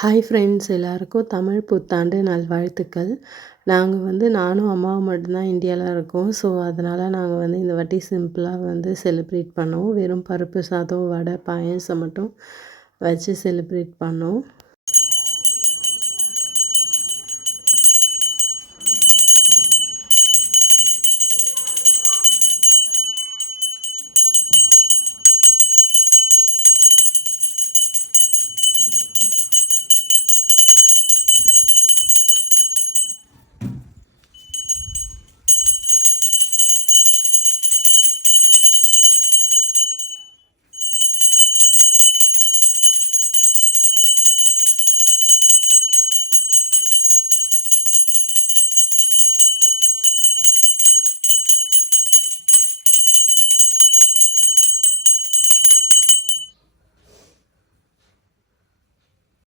Hi friends, எல்லாருக்கும் தமிழ் புத்தாண்டு நல்வாழ்த்துக்கள். நானும் அம்மாவும் மட்டும்தான் இந்தியாவில் இருக்கோம். ஸோ அதனால் நாங்கள் இந்த வாட்டி சிம்பிளாக செலிப்ரேட் பண்ணோம். வெறும் பருப்பு சாதம், வடை, பாயாசம் மட்டும் வச்சு செலிப்ரேட் பண்ணோம்.